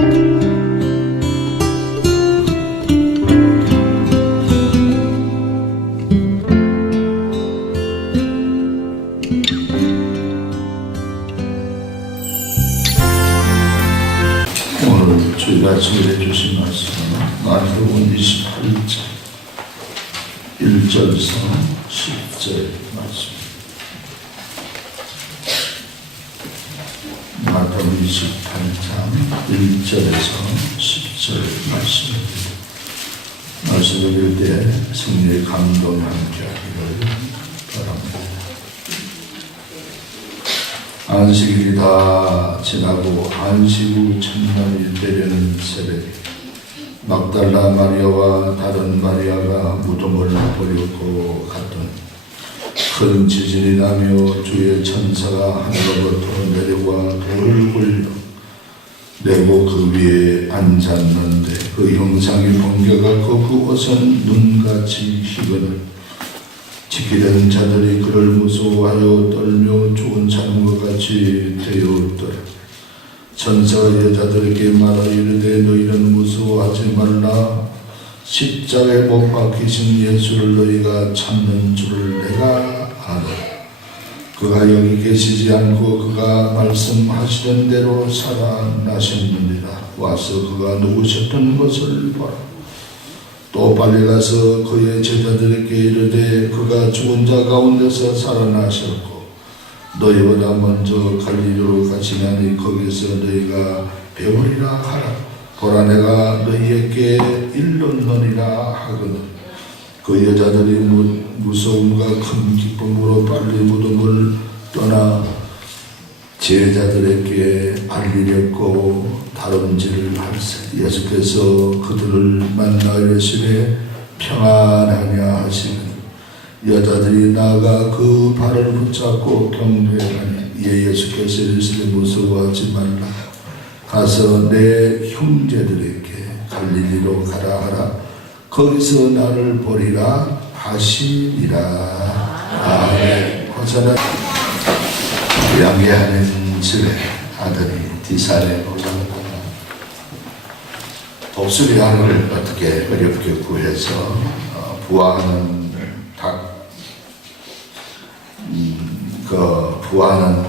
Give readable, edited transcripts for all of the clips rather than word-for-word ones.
오늘 저희가 전해 주신 말씀은 마태복음 28장 1절에서 10절 말씀입니다. 마태복음 28장 1절에서 10절 말씀입니다. 말씀을 읽을 때 성령의 감동이 함께하기를 바랍니다. 안식일이 다 지나고 안식 후 첫날이 되려는 새벽에 막달라 마리아와 다른 마리아가 무덤을 버리고 갔더니 큰 지진이 나며 주의 천사가 하늘로부터 내려와 돌을 굴려 내고 그 위에 앉았는데 그 형상이 번개같고 그 옷은 눈같이 희거늘 지키려는 자들이 그를 무서워하여 떨며 죽은 사람과 같이 되었더라. 천사가 여자들에게 말하여 이르되 너희는 무서워하지 말라. 십자가에 못 박히신 예수를 너희가 찾는 줄을 내가 아노라. 그가 여기 계시지 않고 그가 말씀하시던 대로 살아나셨느니라. 와서 그가 누구셨던 것을 보라. 또 빨리 가서 그의 제자들에게 이르되 그가 죽은 자 가운데서 살아나셨고 너희보다 먼저 갈릴리로 가시나니 거기서 너희가 배우리라 하라. 보라 내가 너희에게 일렀느니라 하거늘. 그 여자들이 무서움과 큰 기쁨으로 빨리 무덤을 떠나 제자들에게 알리렸고 다름질을 할세. 예수께서 그들을 만나 이르시되 평안하냐 하시니 여자들이 나아가 그 발을 붙잡고 경배하니 이에 예수께서 이르시되 무서워하지 말라. 가서 내 형제들에게 갈릴리로 가라 하라. 거기서 나를 보리라 하시니라. 아멘. 호사나. 양계하는 집에 아들이 디살에 오셨다. 독수리 하나를 어떻게 어렵게 구해서 부화하는 부화하는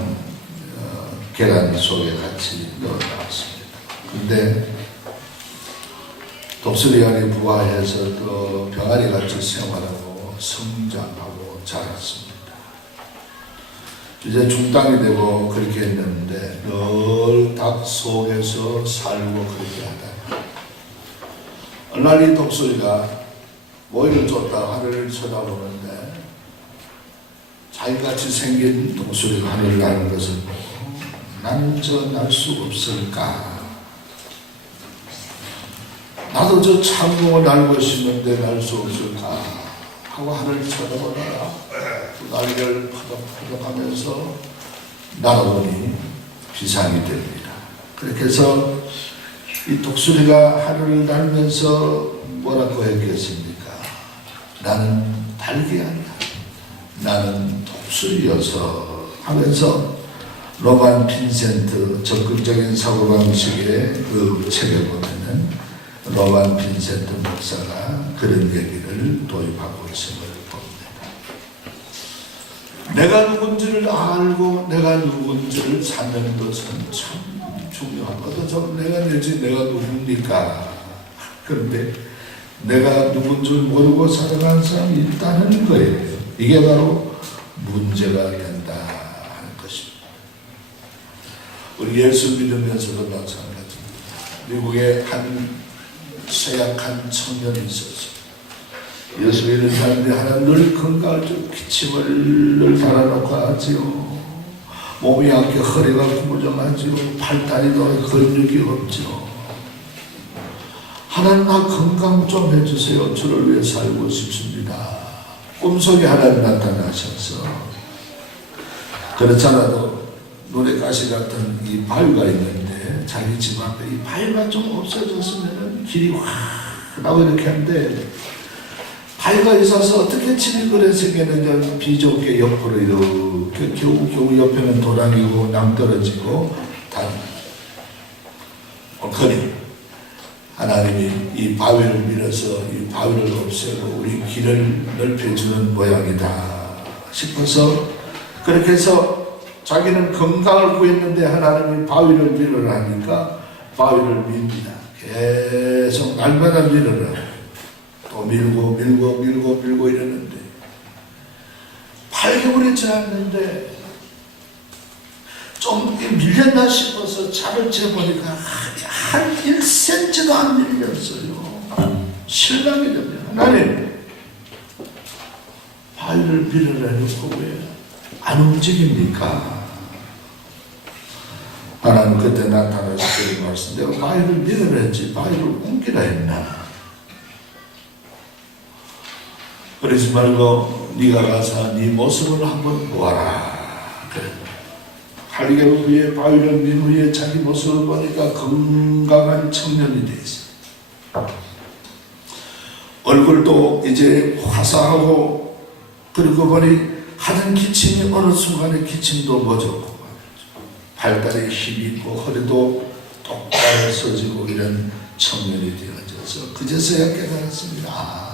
계란 속에 같이 넣어놨습니다. 그런데 독수리 알이 부화해서 또 병아리 같이 생활하고 성장하고 자랐습니다. 이제 중땅이 되고 그렇게 했는데 늘 닭 속에서 살고 그렇게 하다가 어느 날 이 독수리가 모이를 쫓다 하늘을 쳐다보는데 자기같이 생긴 독수리가 하늘을 나는 것을 보고 나는 저 날 수 없을까? 나도 저 창공을 날고 싶은데 날 수 없을까? 하고 하늘을 쳐다보다가 날개를 퍼덕퍼덕하면서 날아오니 비상이 됩니다. 그렇게 해서 이 독수리가 하늘을 날면서 뭐라고 했겠습니까? 나는 닭이 아니야. 나는 독수리여서 하면서 로만 빈센트 적극적인 사고방식의 그 책에 보면은 로만 빈센트 목사가 그런 얘기를 도입하고 있음을 봅니다. 내가 누군지를 알고 내가 누군지를 찾는 것은 참 중요하거든. 내가 내지 내가 누굽니까? 그런데 내가 누군 줄 모르고 살아가는 사람이 있다는 거예요. 이게 바로 문제가 된다 하는 것입니다. 우리 예수 믿으면서도 마찬가지입니다. 미국에 한 쇠약한 청년이 있었어요. 예수 믿는 사람들이 하나 늘 건강을 좀 기침을 늘 달아놓고 하지요. 몸이 약해 허리가 구부정하지요. 팔다리도 근육이 없지요. 하나님 나 건강 좀 해주세요. 주를 위해 살고 싶습니다. 꿈속에 하나님 나타나셔서 그렇잖아도 눈에 가시 같은 이 바위가 있는데 자기 집 앞에 이 바위가 좀 없어졌으면 길이 확 나고 이렇게 하는데 바위가 있어서 어떻게 집이 그래 생겼는지 비좁게 옆으로 이렇게 겨우 옆에는 도랑이고 낭떠러지고 다 커니 하나님이 이 바위를 밀어서 이 바위를 없애고 우리 길을 넓혀주는 모양이다 싶어서 그렇게 해서 자기는 건강을 구했는데 하나님이 바위를 밀으라니까 바위를 밉니다. 계속 날마다 밀으라. 또 밀고 이러는데 8개월이 지났는데 좀 밀렸나 싶어서 차를 재보니까 한 1cm도 안 밀렸어요. 실망이 됩니다. 하나님, 바위를 밀으라니까 왜 안 움직입니까? 하나님 그때 나타나서 말씀, 내가 바위를 밀으라 했지 바위를 옮기라 했나? 그러지 말고 네가 가서 네 모습을 한번 보아라. 그래. 8개월 후에 바위를 민 후에 자기 모습을 보니까 건강한 청년이 돼 있어요. 얼굴도 이제 화사하고 그리고 보니 하던 기침이 어느 순간에 기침도 멎었고 발달에 힘이 있고 허리도 똑바로 서지고 이런 청년이 되어져서 그제서야 깨달았습니다.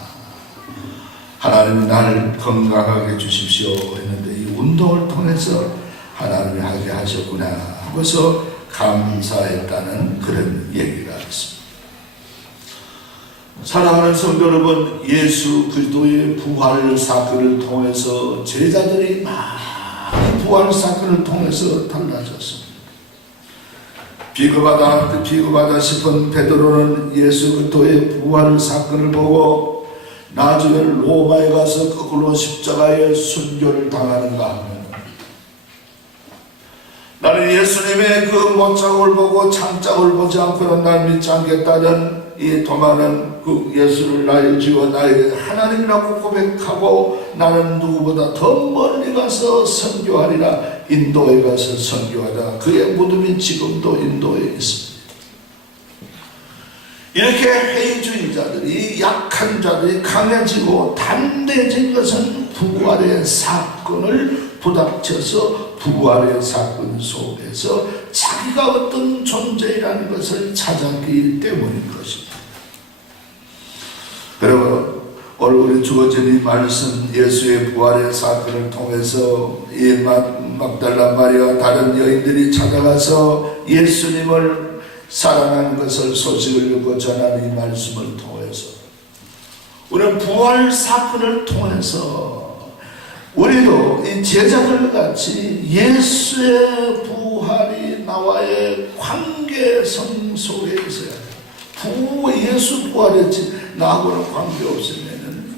하나님이 나를 건강하게 주십시오 했는데 이 운동을 통해서 하나님이 하게 하셨구나 하고서 감사했다는 그런 얘기가 있습니다. 사랑하는 성도 여러분, 예수 그리스도의 부활 사건을 통해서 제자들이 많이 부활 사건을 통해서 달라졌습니다. 비겁하다 싶은 베드로는 예수 그리스도의 부활 사건을 보고 나중에 로마에 가서 거꾸로 십자가에 순교를 당하는가 하면 나는 예수님의 그 못자국을 보고 창자국을 보지 않고는 날 믿지 않겠다는 이 도마는 그 예수를 나의 주와 나의 하나님이라고 고백하고 나는 누구보다 더 멀리 가서 선교하리라. 인도에 가서 선교하다. 그의 무덤이 지금도 인도에 있습니다. 이렇게 회의주의자들이 약한 자들이 강해지고 담대해진 것은 부활의 사건을 부닥쳐서 부활의 사건 속에서 자기가 어떤 존재라는 것을 찾았기 때문인 것입니다. 여러분, 오늘 주어진 이 말씀 예수의 부활의 사건을 통해서 이 막달라 마리아와 다른 여인들이 찾아가서 예수님을 사랑하는 것을 소식을 듣고 전하는 이 말씀을 통해서 우리는 부활 사건을 통해서 우리도 이 제자들 같이 예수의 부활이 나와의 관계성 속에 있어야 돼. 예수 부활했지 나하고는 관계없으면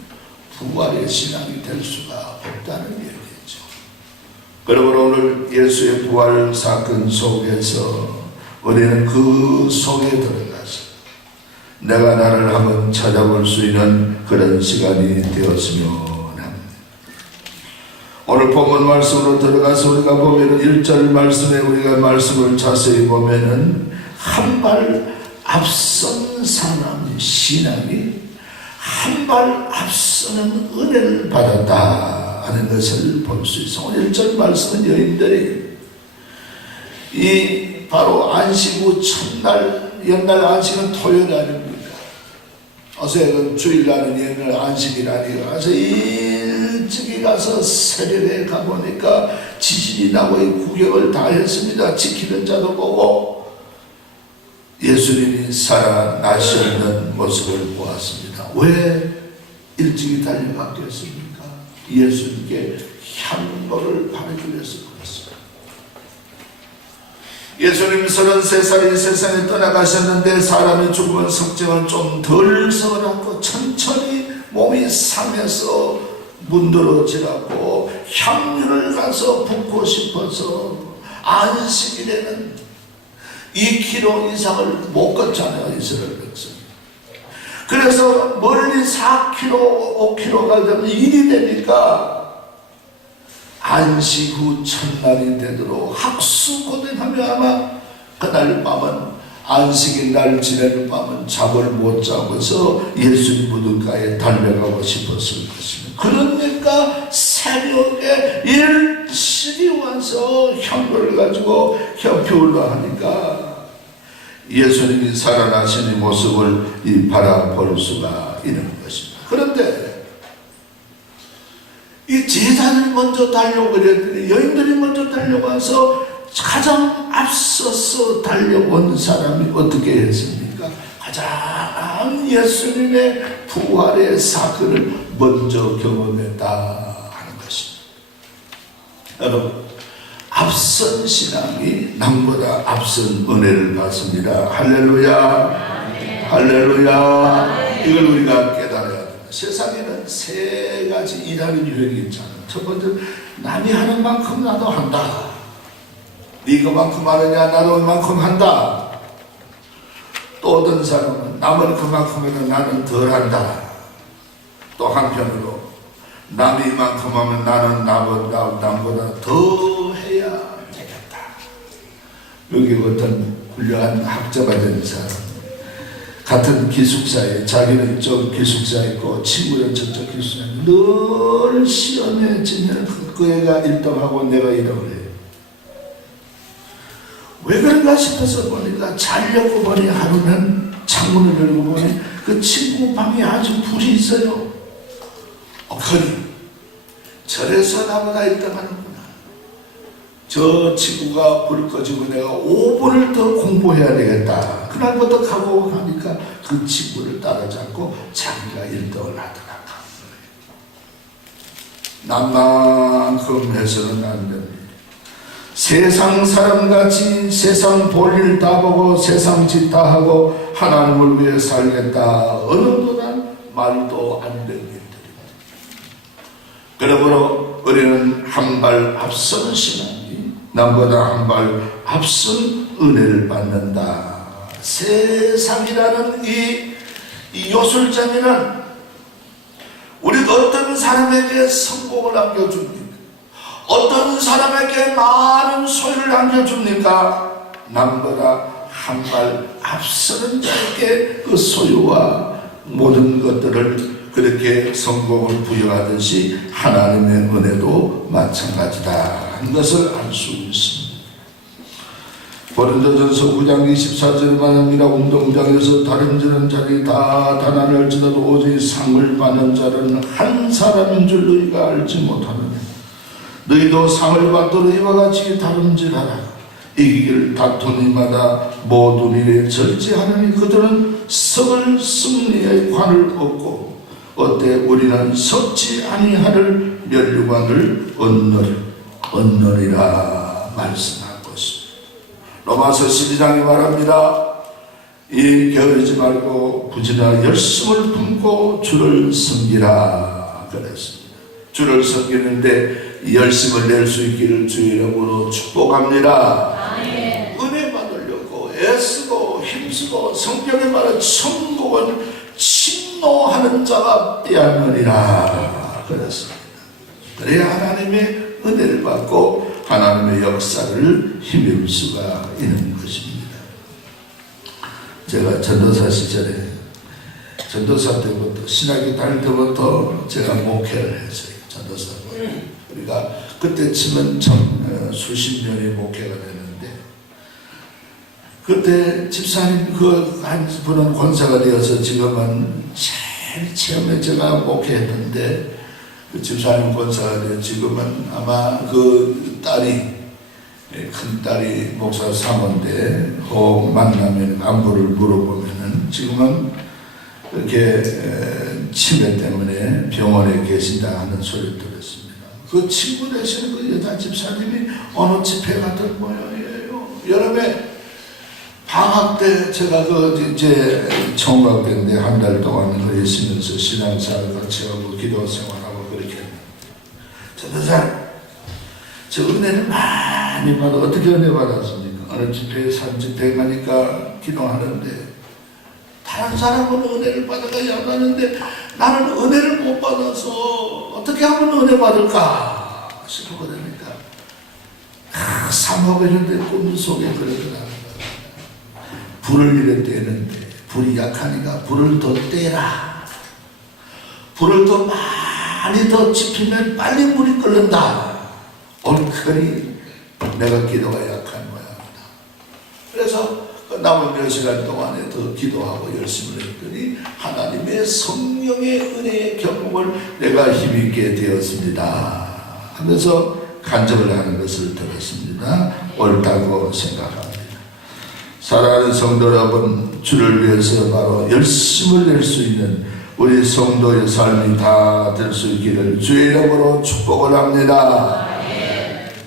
부활의 신앙이 될 수가 없다는 얘기죠. 그러므로 오늘 예수의 부활 사건 속에서 우리는 그 속에 들어가서 내가 나를 한번 찾아볼 수 있는 그런 시간이 되었으면 오늘 본문 말씀으로 들어가서 우리가 보면은 1절 말씀에 우리가 말씀을 자세히 보면은 한 발 앞선 사람 신앙이 한 발 앞서는 은혜를 받았다 하는 것을 볼 수 있어. 오늘 1절 말씀은 여인들이 이 바로 안식 후 첫날 옛날 안식은 토요일 아닙니까? 어제는 주일날은 옛날 안식이라니 가서 일찍이 가서 새벽에 가보니까 지진이 나고 이 구경을 다 했습니다. 지키는 자도 보고 예수님이 살아나시는 모습을 보았습니다. 왜 일찍이 달려갔겠습니까? 예수님께 향로를 바르기 위해서 그랬습니다. 예수님 33살이 세상에 떠나가셨는데 사람이 죽으면 석정을 좀 덜 서갖고 천천히 몸이 상해서 문드러지라고 향유를 가서 붓고 싶어서 안식일에는 2km 이상을 못 걷잖아요. 이스라엘 백성. 그래서 멀리 4km 5km 가려면 일이 되니까 안식 후 첫날이 되도록 학수고대하며 아마 그날 밤은 안식일 날 지내는 밤은 잠을 못 자고서 예수님 무덤가에 달려가고 싶었을 것입니다. 그러니까 새벽에 일찍이 와서 향로를 가지고 혀피우려 하니까 예수님이 살아나신 이 모습을 바라볼 수가 있는 것입니다. 그런데 이 제자들이 먼저 달려오더니 여인들이 먼저 달려와서 가장 앞서서 달려온 사람이 어떻게 했습니까? 가장 예수님의 부활의 사건을 먼저 경험했다 하는 것입니다. 여러분, 앞선 신앙이 남보다 앞선 은혜를 받습니다. 할렐루야. 할렐루야. 이걸 우리가 깨달아야 됩니다. 세상에는 세 가지 일하는 유형이 있잖아요. 첫 번째, 남이 하는 만큼 나도 한다. 네가 만큼 하느냐, 나도 그만큼 한다. 또 어떤 사람은 남은 그만큼 해도 나는 덜 한다. 또 한편으로 남이 이만큼 하면 나는 남보다 더 해야 되겠다. 여기 어떤 훌륭한 학자가 된 사람, 같은 기숙사에, 자기는 이쪽 기숙사에 있고 친구는 저쪽 기숙사에 늘 시험에 지면 그 애가 1등하고 내가 1등을 해요. 왜 그런가 싶어서 보니까 자려고 보니 하루는 창문을 열고 보니 그 친구 방에 아주 불이 있어요. 그러니 저래서 나보다 1등하는구나. 저 친구가 불 꺼지고 내가 5분을 더 공부해야 되겠다. 그날부터 각오하니까 그 친구를 따라잡고 자기가 1등을 하더라. 남만큼 해서는 안 됩니다. 세상 사람같이 세상 볼일 다 보고 세상 짓 다 하고 하나님을 위해 살겠다. 어느 누구나 말도 안 되는 일들입니다. 그러므로 우리는 한 발 앞선 신앙이 남보다 한 발 앞선 은혜를 받는다. 세상이라는 이 요술장에는 우리가 어떤 사람에게 성공을 안겨줍니까? 어떤 사람에게 많은 소유를 안겨줍니까? 남보다 한 발 앞서는 자에게 그 소유와 모든 것들을 그렇게 성공을 부여하듯이 하나님의 은혜도 마찬가지다 하는 것을 알 수 있습니다. 고린도전서 9장 24절에 말합니다. 운동장에서 다름지는 자리 다 다난할지라도 오직 상을 받는 자는 한 사람인 줄 너희가 알지 못하느냐. 너희도 상을 받도록 이와 같이 다름질하라. 이기기를 다투는 이마다 모든 일에 절제하느니 그들은 썩을 승리의 관을 얻고 어때 우리는 썩지 아니하를 면류관을 얻느리라 말씀하고 있습니다. 로마서 12장에 말합니다. 이 게으르지 말고 부지런히 열심을 품고 주를 섬기라 그랬습니다. 주를 섬기는데 열심을 낼 수 있기를 주의 이름으로 축복합니다. 아멘. 은혜 받으려고 애쓰고 힘쓰고 성경에 말한 천국은 침노하는 자가 빼앗느니라 그랬습니다. 그래야 하나님의 은혜를 받고 하나님의 역사를 힘입을 수가 있는 것입니다. 제가 전도사 시절에 전도사 때부터 신학교 다닐 때부터 제가 목회를 했어요. 전도사 우리가 그때 치면 수십 년이 목회가 되는데 그때 집사님 그 한 분은 권사가 되어서 지금은 제일 처음에 제가 목회했는데 그 집사님 권사가 되어 지금은 아마 그 딸이 큰 딸이 목사 사모인데 혹 만나면 안부를 물어보면은 지금은 이렇게 치매 때문에 병원에 계신다 하는 소리를 들었습니다. 그 친구 되시는 그 여자 집사님이 어느 집회 같은 모양이에요. 여름에 방학 때 제가 그 이제 총각 때인데 한 달 동안 그 있으면서 신앙생활 같이 하고 기도 생활하고 그렇게 했는데 전도사님 저 은혜를 많이 받아 어떻게 은혜 받았습니까? 어느 집회에 산 집회 가니까 기도하는데 다른 사람은 은혜를 받아가야 하는데 나는 은혜를 못 받아서 어떻게 하면 은혜 받을까 싶어보니까 사모하는데 꿈속에 그러더라. 불을 이래 떼는데 불이 약하니까 불을 더 떼라. 불을 더 많이 더 지피면 빨리 불이 끓는다. 옳거니 내가 기도가 약한 모양이다. 그래서 남은 몇 시간 동안에 더 기도하고 열심을 했더니 하나님의 성령의 은혜의 경험을 내가 힘있게 되었습니다 하면서 간증을 하는 것을 들었습니다. 옳다고 생각합니다. 사랑하는 성도 여러분, 주를 위해서 바로 열심을 낼 수 있는 우리 성도의 삶이 다 될 수 있기를 주의 이름으로 축복을 합니다.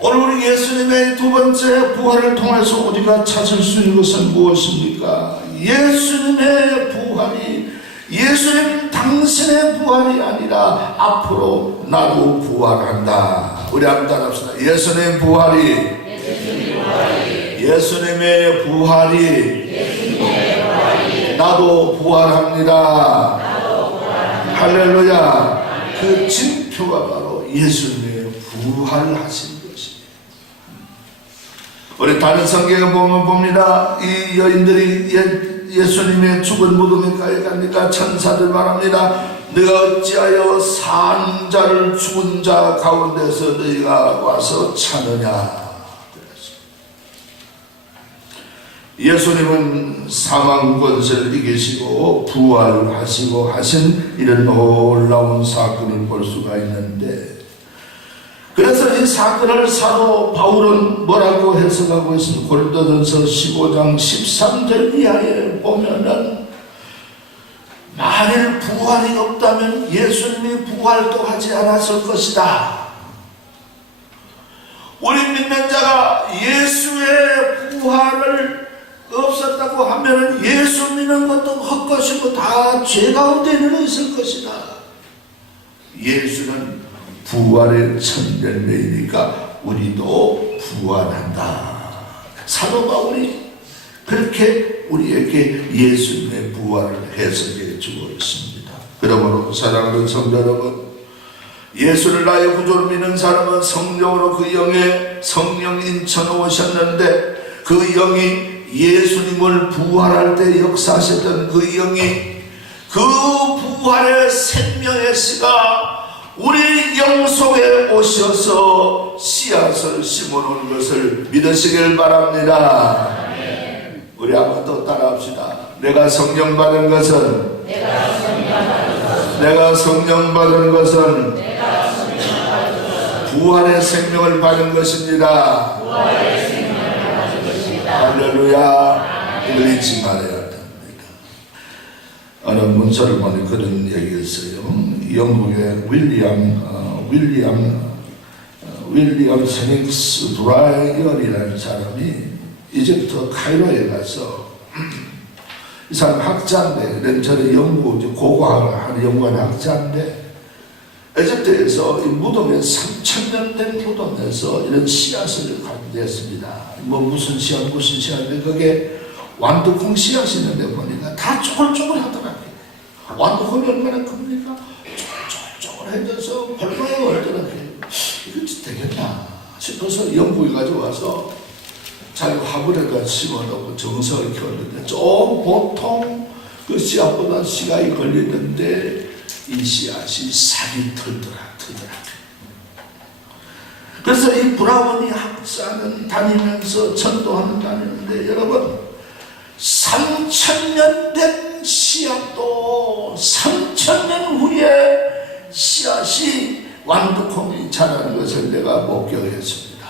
오늘 우리 예수님의 두 번째 부활을 통해서 우리가 찾을 수 있는 것은 무엇입니까? 예수님의 부활이 예수님 당신의 부활이 아니라 앞으로 나도 부활한다. 우리 한번 따라합시다. 예수님의 부활이 나도 부활합니다. 할렐루야. 그 징표가 바로 예수님의 부활하신 것입니다. 우리 다른 성경에 보면 봅니다. 이 여인들이 예수님의 죽은 무덤에까지 가니까 천사들 말합니다. 너가 어찌하여 산 자를 죽은 자 가운데서 너희가 와서 찾느냐. 예수님은 사망 권세를 이기시고 부활하시고 하신 이런 놀라운 사건을 볼 수가 있는데, 그래서 이 사건을 사도 바울은 뭐라고 해석하고 있습니까? 고린도전서 15장 13절 이하에 보면은 만일 부활이 없다면 예수님이 부활도 하지 않았을 것이다. 우리 믿는 자가 예수의 부활을 없었다고 하면 예수 믿는 것도 헛것이고 다 죄 가운데 있을 것이다. 예수는 부활의 천열매이니까 우리도 부활한다. 사도 바울이 그렇게 우리에게 예수님의 부활을 해석해 주고 있습니다. 그러므로 사랑하는 성도 여러분, 예수를 나의 구주로 믿는 사람은 성령으로 그 영에 성령 인천에 오셨는데, 그 영이 예수님을 부활할 때 역사하셨던 그 영이, 그 부활의 생명의 씨가 우리 영 속에 오셔서 씨앗을 심어놓은 것을 믿으시길 바랍니다. 우리 한번 또 따라합시다. 내가 성령 받은 것은 부활의 생명을 받은 것입니다. 할렐루야. 이걸 잊지 말아야 됩니다. 어느 문서를 보니 그런 얘기였어요. 영국의 윌리엄 세닉스 브라이언이라는 사람이 이집트 카이로에 가서, 이 사람 학자인데, 저는 영국 고고학을 하는 연구하는 학자인데, 에집트에서 이 무덤에 3000년 된 무덤에서 이런 씨앗을 냈습니다. 무슨 씨앗인데 그게 완두콩 씨앗이 있는데 보니까 다 쪼글쪼글하더라고요. 완두콩이 얼마나 큽니까? 쪼글쪼글해져서 벌벌 얼더라고요. 이거 되겠나 싶어서 영국에 가져와서 자기 화분에다 심어놓고 정성을 키웠는데, 보통 그 씨앗보다 시간이 걸리는데 이 씨앗이 살이 트더라고요. 그래서 이 브라우니 학사는 다니면서 다니는데, 여러분 3000년 된 씨앗도 3000년 후에 씨앗이 완두콩이 자라는 것을 내가 목격했습니다.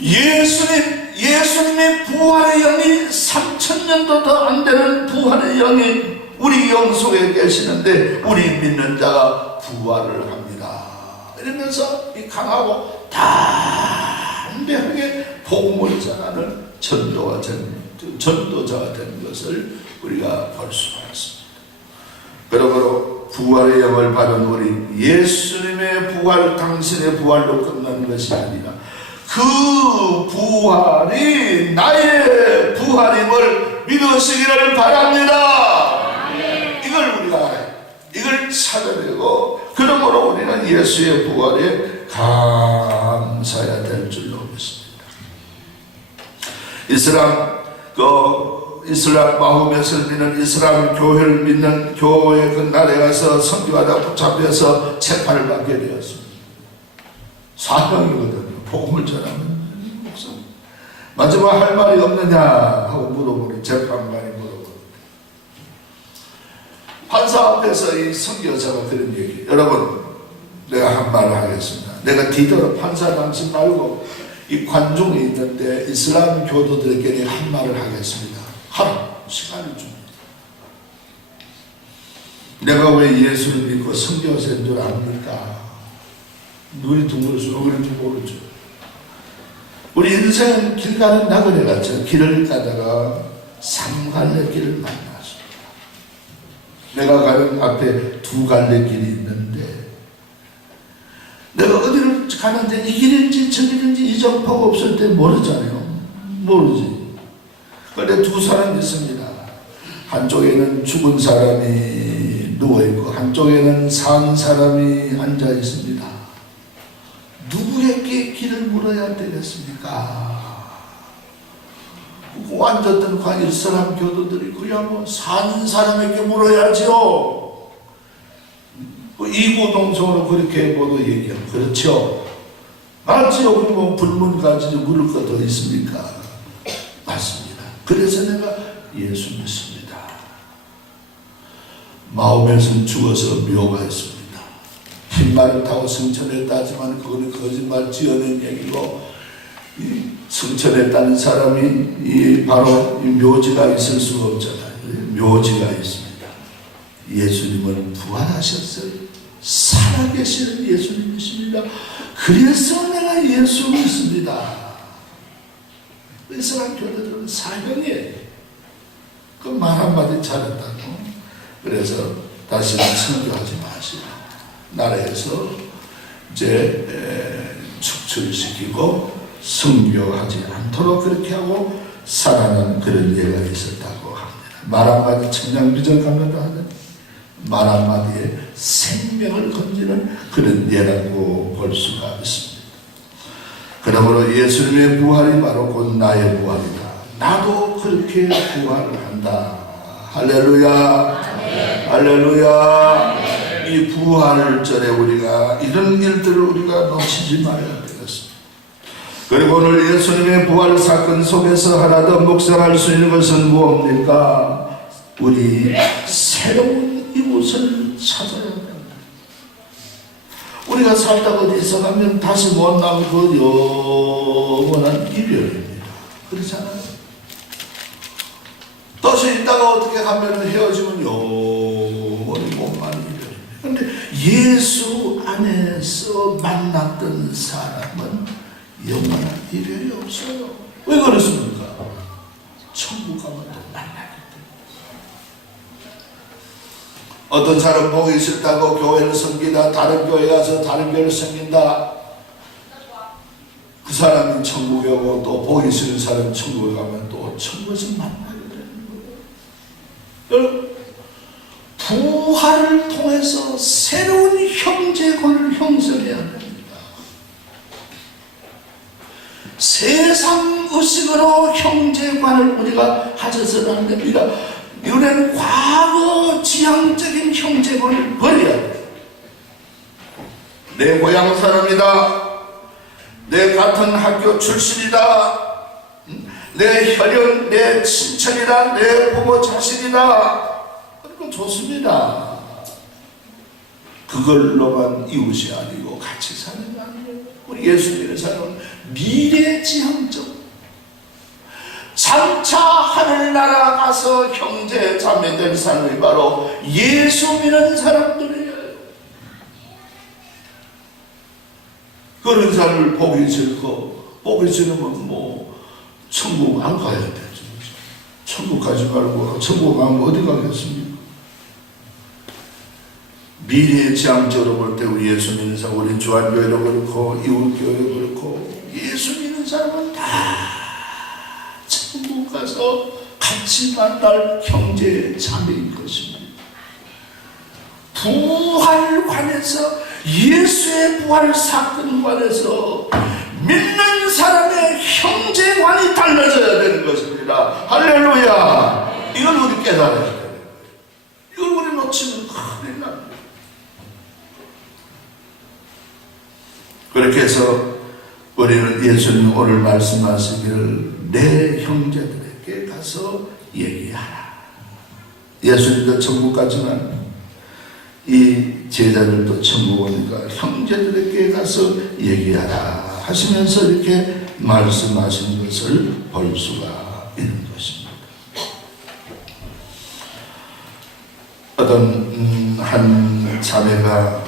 예수님의 부활의 영이 3000년도 더 안 되는 부활의 영이 우리 영 속에 계시는데, 우리 믿는 자가 부활을 합니다. 이러면서 이 강하고 담대하게 복음을 전하는 전도자가 된 것을 우리가 볼 수가 있습니다. 그러므로 부활의 영을 받은 우리, 예수님의 부활, 당신의 부활로 끝나는 것이 아니라 그 부활이 나의 부활임을 믿으시기를 바랍니다. 이걸 찾아내고, 그러므로 우리는 예수의 부활에 감사해야 될 줄로 믿습니다. 이슬람 마호멧을 믿는, 이슬람 교회를 믿는 교회 그 날에 가서 선교하다 붙잡혀서 재판을 받게 되었습니다. 사형이거든요. 복음을 전하는 목사. 마지막 할 말이 없느냐 하고 물어보니 재판관이 물어보니 판사 앞에서 이 선교사가 그런 얘기, 여러분 내가 한 말을 하겠습니다. 내가 뒤돌아 판사 당신 말고 이 관중이 있는데 이슬람 교도들에게 한 말을 하겠습니다. 하라, 시간을 줍니다. 내가 왜 예수를 믿고 선교사인 줄 압니까? 눈이 둥글수록 그런지 모르죠. 우리 인생은 길 가는 나그네 같죠. 길을 가다가 삼갈래길을 만났습니다. 내가 가는 앞에 두 갈래 길이 있는데 내가 어디를 가는데 이 길인지 저 길인지 이정표가 없을 때 모르잖아요. 모르지. 그런데 두 사람이 있습니다. 한쪽에는 죽은 사람이 누워있고 한쪽에는 산 사람이 앉아 있습니다. 누구에게 길을 물어야 되겠습니까? 앉았던 이슬람 교도들이 그냥 뭐 산 사람에게 물어야죠. 이구동성으로 그렇게 모두 얘기하면 그렇죠. 맞지요. 그리고 불문 가지고 물을 거 더 있습니까? 맞습니다. 그래서 내가 예수 믿습니다. 마음에서는 죽어서 묘가 있습니다. 흰말을 타고 승천했다지만 그거는 거짓말 지어낸 얘기고, 승천했다는 사람이 바로 묘지가 있을 수가 없잖아요. 묘지가 있습니다. 예수님은 부활하셨어요. 살아계시는 예수님이십니다. 그래서 내가 예수 믿습니다. 이스라엘 교도들은 사형이에요. 그 말 한마디 잘했다고. 그래서 다시는 선교하지 마시고 나라에서 이제 축출시키고 선교하지 않도록 그렇게 하고 살아난 그런 예가 있었다고 합니다. 말 한마디 청량비전 감면도 하는 말 한마디에 생명을 건지는 그런 예라고 볼 수가 있습니다. 그러므로 예수님의 부활이 바로 곧 나의 부활이다. 나도 그렇게 부활을 한다. 할렐루야. 네. 할렐루야. 네. 이 부활절에 우리가 이런 일들을 우리가 놓치지 말아야 되겠습니다. 그리고 오늘 예수님의 부활 사건 속에서 하나 더 묵상할 수 있는 것은 무엇입니까? 우리 새로운 이곳을 찾아야 합니다. 우리가 살다가 어디서 가면 다시 못 나올 그 영원한 이별입니다. 그렇잖아요. 다시 있다가 어떻게 하면 헤어지면 영원히 못 가는 이별입니다. 그런데 예수 안에서 만났던 사람은 영원한 이별이 없어요. 왜 그렇습니까? 천국 가면 또 만나기 때문에. 어떤 사람 보기 싫다고 교회를 섬기다 다른 교회 가서 다른 교회를 섬긴다. 그 사람이 천국에 오고 또 보기 싫은 사람이 천국에 가면 또 천국에서 만나게 되는 거예요. 여러분, 부활을 통해서 새로운 형제관을 형성해야 됩니다. 세상 의식으로 형제관을 우리가 하셔서는 안 됩니다. 우리는 과거 지향적인 형제관을 버려야 돼요. 내 고향 사람이다. 내 같은 학교 출신이다. 내 혈연, 내 친척이다. 내 부모 자식이다. 그건 좋습니다. 그걸로만 이웃이 아니고 같이 사는 게 아니에요. 우리 예수 믿는 사람은 미래지향적, 장차 하늘나라 가서 형제 자매 될 사람이 바로 예수 믿는 사람들이에요. 그런 사람을 보기 싫고, 보기 싫으면 뭐 천국 안 가야 되죠. 천국 가지 말고 천국 가면 어디 가겠습니까? 미래지향적으로 볼 때 우리 예수 믿는 사람, 우리 주한교회도 그렇고 이웃교회도 그렇고 예수 믿는 사람은 다 천국 가서 같이 만날 형제 자매인 것입니다. 부활관에서, 예수의 부활 사건관에서 믿는 사람의 형제관이 달라져야 되는 것입니다. 할렐루야. 이걸 우리 깨달아야 돼요. 이걸 우리 놓치면 큰일 납니다. 그렇게 해서 우리는 예수님 오늘 말씀하시기를 내 형제들에게 가서 얘기하라. 예수님도 천국 가지만 이 제자들도 천국 오니까 형제들에게 가서 얘기하라 하시면서 이렇게 말씀하신 것을 볼 수가 있는 것입니다. 어떤 한 자매가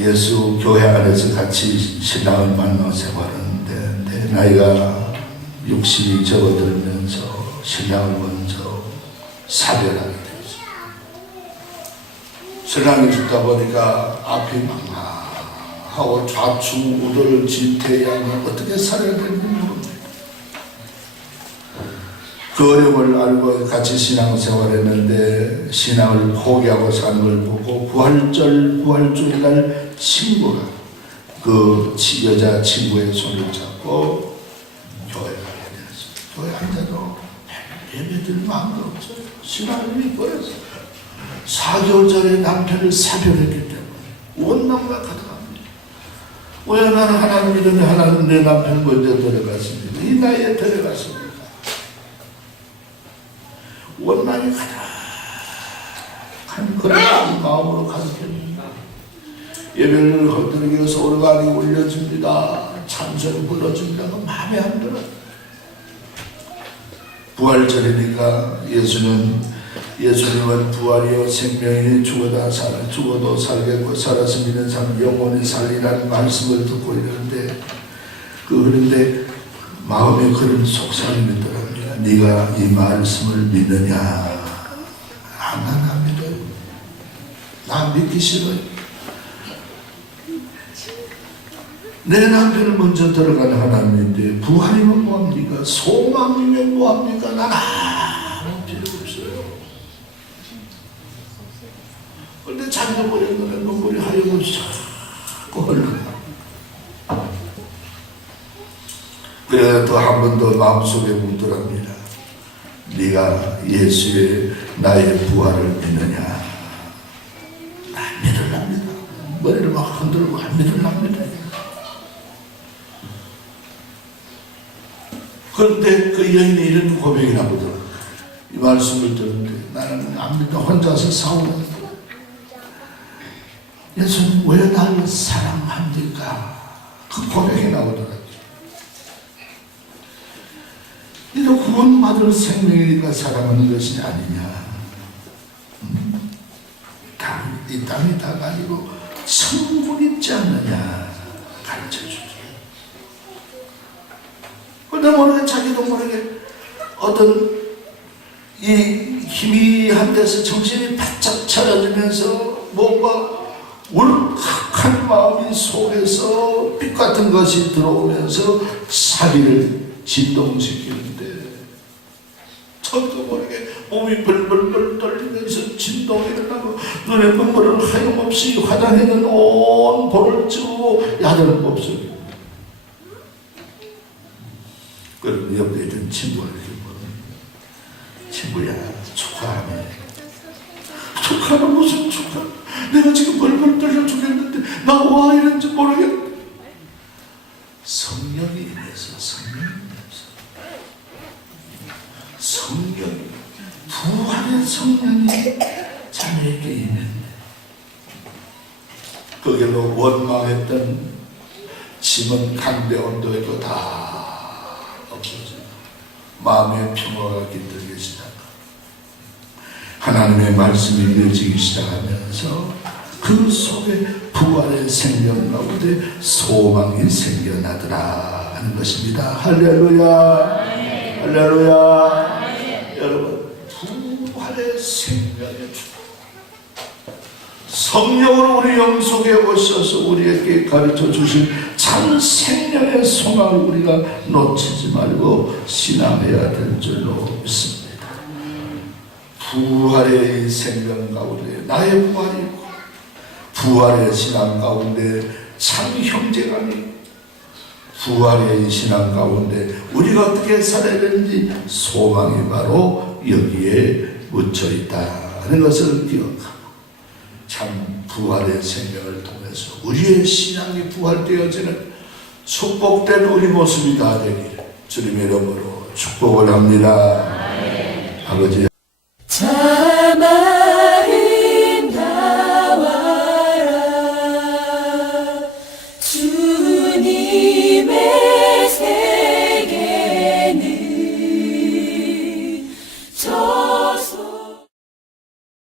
예수 교회 안에서 같이 신앙을 만나 생활하는데 내 나이가 60이 접어들면서 신앙을 먼저 사별하게 되었어요. 신앙을 죽다 보니까 앞이 망하고 좌충우돌 지태양을 어떻게 살아야 되는지 모릅니다. 그 어려움을 알고 같이 신앙생활했는데 신앙을 포기하고 사는 걸 보고 부활주일날 친구가 그 여자 친구의 손을 잡고 교회 가게 되었어요. 교회 앉아도 예배드릴 마음도 없어요. 신앙을 잊어버렸어요. 4개월 전에 남편을 사별했기 때문에 원망과 가득합니다. 왜 나는 하나님 믿는데 하나님 내 남편 먼저 데려갔습니다. 이 나이에 데려갔습니다. 원망이 가득한 그런 마음으로 가득합니다. 예배를 헛되게 해서 오르가니 올려줍니다. 찬송을 불러줍니다. 그 마음에 안 들어요. 부활절이니까 예수님은 부활이요 생명이니 죽어도 살겠고 살아서 믿는 사람 영원히 살리라는 말씀을 듣고 있는데 그런데 마음에 그런 속상함이 들어요. 네가 이 말씀을 믿느냐? 난 안 믿어요. 난 믿기 싫어요. 내 남편을 먼저 들어간 하나님인데 부활이면 뭐합니까? 소망이면 뭐합니까? 난 아무 필요 없어요. 그런데 잠겨버린 거는 눈물이 하염없이 자꾸 흘러가. 그래서 또 한 번 더 마음속에 묻더랍니다. 네가 예수의 나의 부활을 믿느냐? 안 믿으랍니다. 머리를 막 흔들고 안 믿으랍니다. 그런데 그 여인이 이런 고백이 나오더라고요. 이 말씀을 듣는데 나는 안 믿어 혼자서 싸우는데 예수님 왜 나를 사랑합니까? 그 고백이 나오더라고요. 이거 구원받을 생명이니까 사랑하는 것이 아니냐. 이 땅이 다가 아니고 천국 있지 않느냐 가르쳐주죠. 그러다 모르게 자기도 모르게 어떤 이 희미한 데서 정신이 바짝 차려지면서 뭔가 울컥한 마음이 속에서 빛 같은 것이 들어오면서 사리를 진동시키는데 저도 모르게 몸이 벌벌벌 떨리면서 진동이 일어나고 눈에 눈물을 하염없이 화장에는 온 볼을 찌우고 야단을 뽑습니다. 그럼 옆에 있던 친구가 이렇게 물어요. 친구야 축하하네. 축하는 무슨 축하? 내가 지금 벌벌 떨려 죽겠는데 나 와 이런지 모르겠네. 성령이 임해서 성령이 부활의 성령이 자네에게 임했네. 거기로 원망했던 짐은 강대 온도에도 다 없어져요. 마음의 평화가 깃들기 시작하고 하나님의 말씀이 이어지기 시작하면서 그 속에 부활의 생명 가운데 소망이 생겨나더라 하는 것입니다. 할렐루야. 할렐루야. 여러분 부활의 생명의 주 성령으로 우리 영 속에 오셔서 우리에게 가르쳐 주신 참 생명의 소망을 우리가 놓치지 말고 신앙해야 될 줄로 믿습니다. 부활의 생명 가운데 나의 부활이 있고 부활의 신앙 가운데 참 형제감이 부활의 신앙 가운데 우리가 어떻게 살아야 되는지 소망이 바로 여기에 묻혀 있다는 것을 기억하고 참 부활의 생명을 통해서 우리의 신앙이 부활되어지는 축복된 우리 모습이 다 되기를 주님의 이름으로 축복을 합니다. 아버지 참아름 나와라 주님의